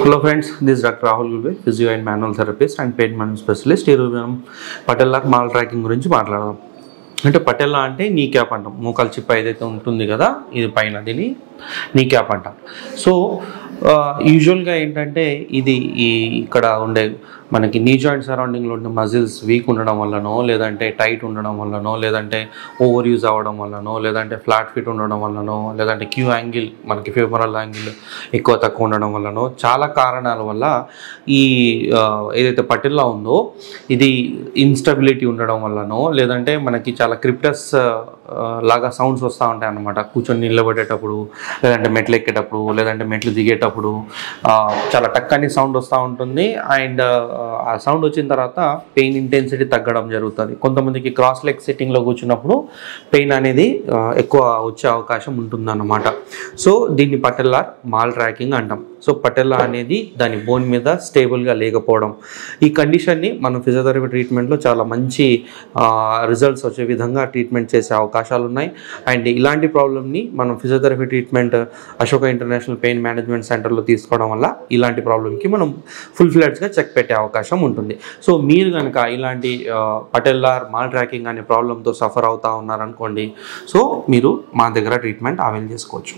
Hello friends, this is Dr. Rahul Gulbe, physio and manual therapist and pain management specialist. ఈ రోజు మనం పటెల్లార్ mall tracking గురించి మాట్లాడదాం. అంటే పటెల్లా అంటే నీ క్యాప్ అంటాం. మోకాలు చిప్ప ఏదైతే ఉంటుంది కదా, ఇది పైన దీన్ని నీ క్యాప్ అంటాం. సో యూజువల్గా ఏంటంటే ఇది ఇక్కడ ఉండే మనకి నీ జాయింట్ సరౌండింగ్లో ఉండే మజిల్స్ వీక్ ఉండడం వల్లనో, లేదంటే టైట్ ఉండడం వల్లనో, లేదంటే ఓవర్ యూజ్ అవ్వడం వల్లనో, లేదంటే ఫ్లాట్ ఫిట్ ఉండడం వల్లనో, లేదంటే క్యూ యాంగిల్ మనకి ఫెమరల్ యాంగిల్ ఎక్కువ తక్కువ ఉండడం వల్లనో, చాలా కారణాల వల్ల ఈ ఏదైతే పటెల్లా ఉందో ఇది ఇన్స్టెబిలిటీ ఉండడం వల్లనో, లేదంటే మనకి చాలా క్రిప్టస్ లాగా సౌండ్స్ వస్తూ ఉంటాయి అన్నమాట. కూర్చొని నిలబడేటప్పుడు, లేదంటే మెట్లు ఎక్కేటప్పుడు, లేదంటే మెట్లు దిగేటప్పుడు చాలా టక్కని సౌండ్ వస్తూ ఉంటుంది. అండ్ ఆ సౌండ్ వచ్చిన తర్వాత పెయిన్ ఇంటెన్సిటీ తగ్గడం జరుగుతుంది. కొంతమందికి క్రాస్ లెగ్ సిట్టింగ్లో కూర్చున్నప్పుడు పెయిన్ అనేది ఎక్కువ వచ్చే అవకాశం ఉంటుందన్నమాట. సో దీన్ని పటెల్లార్ మాల్ ట్రాకింగ్ అంటాం. సో పటెల్లా అనేది దాని బోన్ మీద స్టేబుల్గా లేకపోవడం. ఈ కండిషన్ని మనం ఫిజియోథెరపీ ట్రీట్మెంట్లో చాలా మంచి రిజల్ట్స్ వచ్చే విధంగా ట్రీట్మెంట్ చేసే అవకాశాలు ఉన్నాయి. అండ్ ఇలాంటి ప్రాబ్లమ్ని మనం physiotherapy treatment Ashoka international pain management సెంటర్లో తీసుకోవడం వల్ల ఇలాంటి ప్రాబ్లమ్కి మనం ఫుల్ ఫ్లెడ్జ్గా చెక్ పెట్టే అవకాశం ఉంటుంది. సో మీరు కనుక ఇలాంటి పటెల్లార్ మాల్ ట్రాకింగ్ అనే ప్రాబ్లంతో సఫర్ అవుతూ ఉన్నారనుకోండి, సో మీరు మా దగ్గర ట్రీట్మెంట్ అవైల్ చేసుకోవచ్చు.